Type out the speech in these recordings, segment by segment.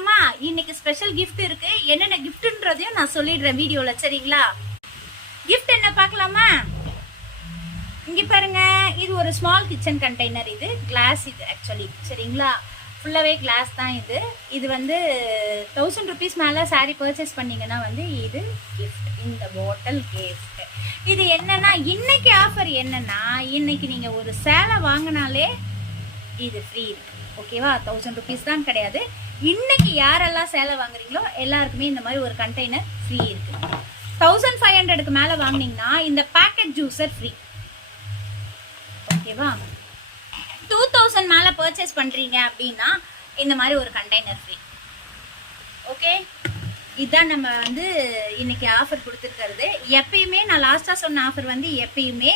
பார்க்கலாமா? இன்னைக்கு special gift இருக்கு. என்னென்ன கிஃப்ட்ன்றதையும் நான் சொல்லிடுறேன் வீடியோல, சரிங்களா? கிஃப்ட் என்ன பார்க்கலாமா? இங்க பாருங்க, இது ஒரு ஸ்மால் கிச்சன் கண்டெய்னர். இது கிளாஸ், இது ஆக்சுவலி, சரிங்களா? ஃபுல்லாவே கிளாஸ் தான். இது வந்து 1000 rupees மேல சாரி பர்ச்சேஸ் பண்ணீங்கன்னா வந்து இது கிஃப்ட். இந்த பாட்டில் கிஃப்ட். இது என்னன்னா, இன்னைக்கு ஆஃபர் என்னன்னா, இன்னைக்கு நீங்க ஒரு சேலை வாங்கினாலே இது ஃப்ரீ இருக்கு. ஓகேவா? 1000 rupees தான் கிடையாது. இன்னைக்கு யாரெல்லாம் சேலை வாங்குறீங்களோ எல்லாருக்குமே இந்த மாதிரி ஒரு கண்டெய்னர் ஃப்ரீ இருக்கு. 1500க்கு மேல வாங்கினீங்கன்னா இந்த பேக்கெட் ஜூஸர் ஃப்ரீ. ஓகேவா? 2000 மேல பர்ச்சேஸ் பண்றீங்க அப்படின்னா இந்த மாதிரி ஒரு கண்டெய்னர் ஃப்ரீ. ஓகே, இதுதான் நம்ம வந்து இன்னைக்கு ஆஃபர் கொடுத்துருக்கிறது. எப்பயுமே நான் லாஸ்டா சொன்ன ஆஃபர் வந்து எப்பயுமே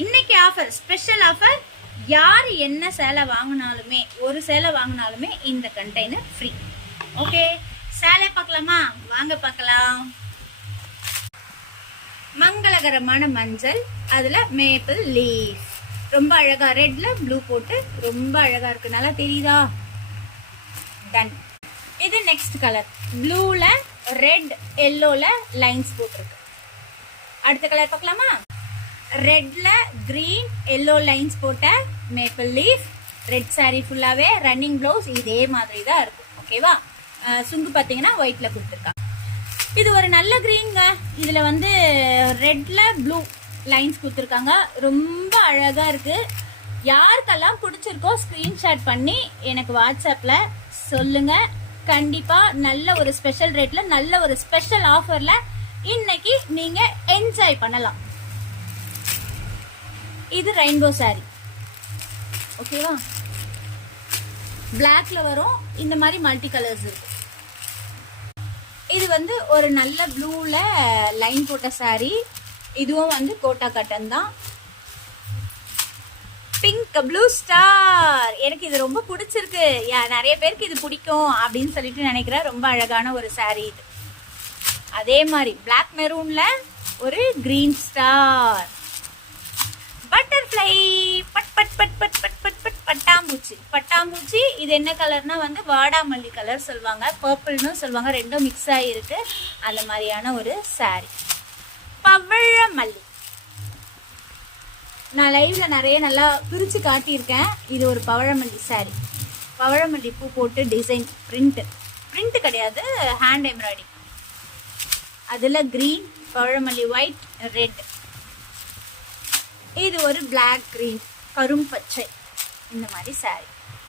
இன்னைக்கு ஆஃபர், ஸ்பெஷல் ஆஃபர். யார் என்ன சேலை வாங்கினாலுமே, ஒரு சேலை வாங்கினாலுமே இந்த கண்டெய்னர் ஃப்ரீ. ஓகே, சேலை பார்க்கலாமா? வாங்க பார்க்கலாம். மங்களகரமான மஞ்சள், அதுல மேப்பிள் லீஃப், ரொம்ப அழகா ரெட்ல ப்ளூ போட்டு ரொம்ப அழகா இருக்கு. நல்லா தெரியுதா? டன். இது நெக்ஸ்ட் கலர், ப்ளூல ரெட் எல்லோல லைன்ஸ் போட்டிருக்கு. அடுத்த கலர் பார்க்கலாமா? ரெட்ல கிரீன் எல்லோ லைன்ஸ் போட்ட மேப்பிள் லீஃப். ரெட் சாரி ஃபுல்லாவே ரன்னிங் பிளவுஸ் இதே மாதிரி தான் இருக்கும். ஓகேவா? சுங்கு பாத்தீங்கன்னா ஒயிட்ல கொடுத்துருக்காங்க. இது ஒரு நல்ல கிரீன்ங்க. இதுல வந்து ரெட்ல ப்ளூ லைன்ஸ் கொடுத்துருக்காங்க. ரொம்ப அழகா இருக்கு. யாருக்கெல்லாம் பிடிச்சிருக்கோ ஸ்கிரீன்ஷாட் பண்ணி எனக்கு வாட்ஸ்அப்ல சொல்லுங்க. கண்டிப்பா நல்ல ஒரு ஸ்பெஷல் ரேட்ல, நல்ல ஒரு ஸ்பெஷல் ஆஃபர்ல இன்னைக்கு நீங்க என்ஜாய் பண்ணலாம். இது ரெயின்போ சாரி. ஓகேவா? பிளாக்ல வரும். இந்த மாதிரி மல்டி கலர்ஸ் இருக்கு. இது வந்து ஒரு நல்ல ப்ளூல லைன் போட்ட சாரி. இதுவும் வந்து கோட்டா கட்டன் தான். Pink blue star. எனக்கு இது ரொம்ப பிடிச்சிருக்கு. நிறைய பேருக்கு இது பிடிக்கும் அப்படின்னு சொல்லிட்டு நினைக்கிறேன். ரொம்ப அழகான ஒரு சாரி இது. அதே மாதிரி பிளாக் மெரூன்ல ஒரு green star. Butterfly, but but but but but but but பட்டாம்பூச்சி. பட்டாம்பூச்சி இது என்ன கலர்னா வந்து வாடாமல்லி கலர் சொல்லுவாங்க, பர்பிள்னு சொல்லுவாங்க. ரெண்டும் மிக்ஸ் ஆகிருக்கு. அந்த மாதிரியான ஒரு சாரி. பவழமல்லி. நான் லைவ்ல நிறைய நல்லா பிரிச்சு காட்டியிருக்கேன். இது ஒரு பவழமல்லி சாரி. பவழமல்லி பூ போட்டு டிசைன், பிரிண்ட் கிடையாது, ஹேண்ட் எம்ப்ராய்டிங். அதுல கிரீன், பவழமல்லி ஒயிட், ரெட். இது ஒரு பிளாக் கிரீன், கரும் பச்சை, இந்த மாதிரி சாரி.